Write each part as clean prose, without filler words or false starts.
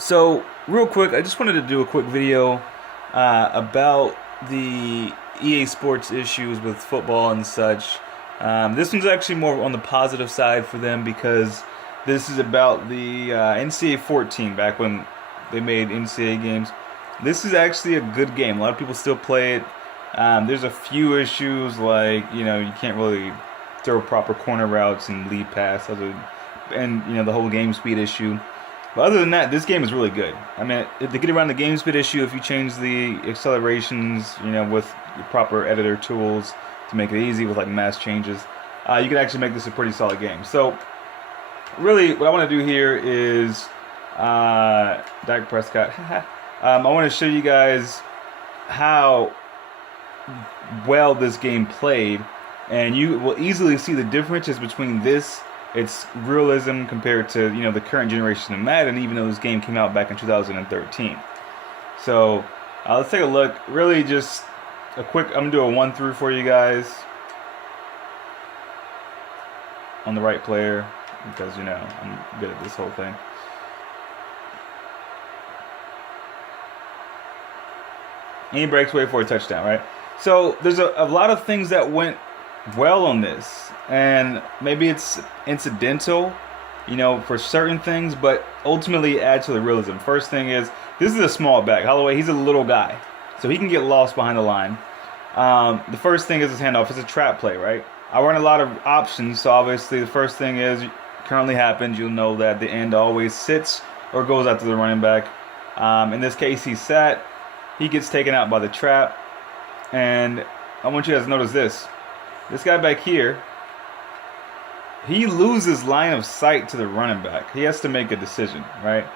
So, real quick, I just wanted to do a quick video about the EA Sports issues with football and such. This one's actually more on the positive side for them because this is about the NCAA 14 back when they made NCAA games. This is actually a good game. A lot of people still play it. There's a few issues like you can't really throw proper corner routes and lead pass, and the whole game speed issue. But other than that, this game is really good. I mean, to get around the game speed issue, if you change the accelerations, with your proper editor tools to make it easy with like mass changes, you can actually make this a pretty solid game. So, really, what I want to do here is Dak Prescott. I want to show you guys how well this game played, and you will easily see the differences between this. It's realism compared to the current generation of Madden, even though this game came out back in 2013. So let's take a look. Really, just a quick. I'm gonna do a 1-through for you guys on the right player because I'm good at this whole thing. And he breaks away for a touchdown, right? So there's a lot of things that went well on this, and maybe it's incidental, for certain things, but ultimately it adds to the realism. First thing is, this is a small back. Holloway, he's a little guy, so he can get lost behind the line. The first thing is his handoff. It's a trap play, right? I run a lot of options, so obviously the first thing is currently happens. You'll know that the end always sits or goes out to the running back. In this case, he sat. He gets taken out by the trap, and I want you guys to notice this. This guy back here, he loses line of sight to the running back. He has to make a decision, right?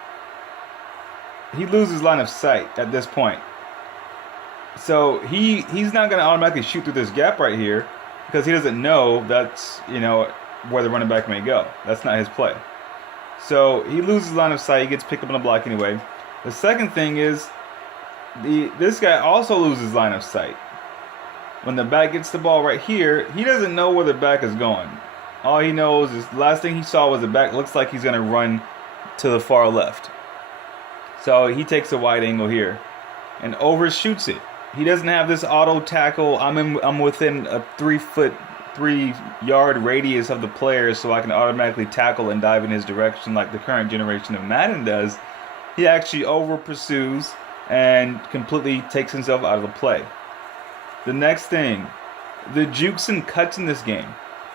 He loses line of sight at this point. So he's not going to automatically shoot through this gap right here because he doesn't know that's, where the running back may go. That's not his play. So he loses line of sight. He gets picked up on the block anyway. The second thing is this guy also loses line of sight. When the back gets the ball right here, he doesn't know where the back is going. All he knows is the last thing he saw was the back looks like he's going to run to the far left. So he takes a wide angle here and overshoots it. He doesn't have this auto tackle. I'm within a 3-yard radius of the player, so I can automatically tackle and dive in his direction like the current generation of Madden does. He actually over pursues and completely takes himself out of the play. The next thing, the jukes and cuts in this game.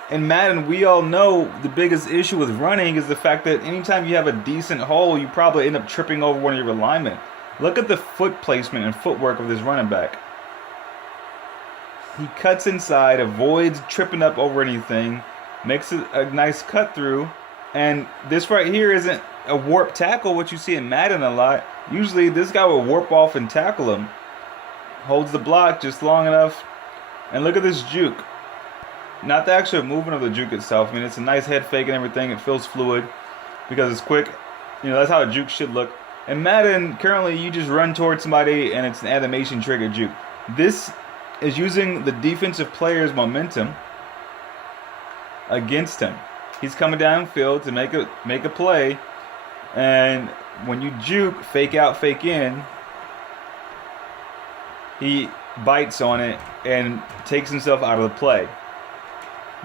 In Madden, we all know the biggest issue with running is the fact that anytime you have a decent hole, you probably end up tripping over one of your linemen. Look at the foot placement and footwork of this running back. He cuts inside, avoids tripping up over anything, makes a nice cut through, and this right here isn't a warp tackle, what you see in Madden a lot. Usually this guy will warp off and tackle him. Holds the block just long enough, and look at this juke. Not the actual movement of the juke itself. I mean, it's a nice head fake and everything. It feels fluid because it's quick. That's how a juke should look. In Madden, currently, you just run towards somebody and it's an animation trigger juke. This is using the defensive player's momentum against him. He's coming downfield to make a play, and when you juke, fake out, fake in, he bites on it and takes himself out of the play.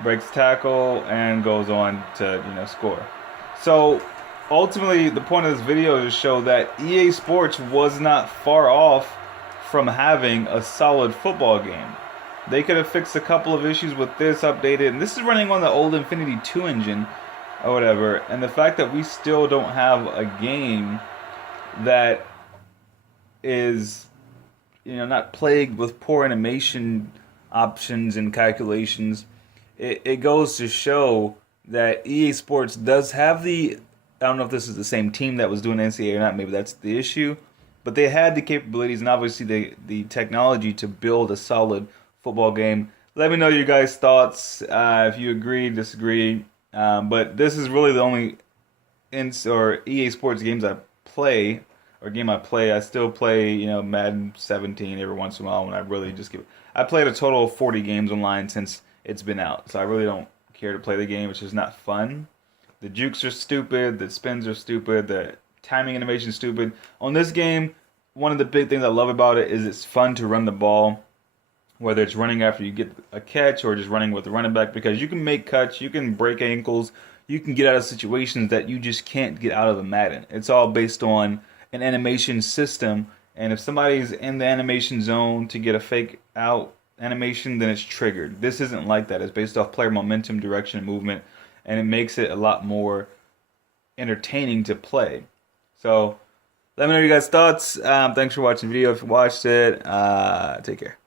Breaks tackle and goes on to score. So ultimately, the point of this video is to show that EA Sports was not far off from having a solid football game. They could have fixed a couple of issues with this, updated, and this is running on the old Infinity 2 engine or whatever. And the fact that we still don't have a game that is not plagued with poor animation options and calculations, it goes to show that EA Sports does have I don't know if this is the same team that was doing NCAA or not, maybe that's the issue, but they had the capabilities and obviously the technology to build a solid football game. Let me know your guys' thoughts, if you agree, disagree, but this is really the only EA Sports games I play. I still play, Madden 17 every once in a while when I really just I played a total of 40 games online since it's been out, so I really don't care to play the game. It's just not fun. The jukes are stupid, the spins are stupid, the timing animation is stupid. On this game, one of the big things I love about it is it's fun to run the ball, whether it's running after you get a catch or just running with the running back, because you can make cuts, you can break ankles, you can get out of situations that you just can't get out of the Madden. It's all based on an animation system, and if somebody's in the animation zone to get a fake out animation, then it's triggered. This isn't like that. It's based off player momentum, direction, and movement, and it makes it a lot more entertaining to play. So let me know your guys' thoughts. Thanks for watching the video. If you watched it, take care.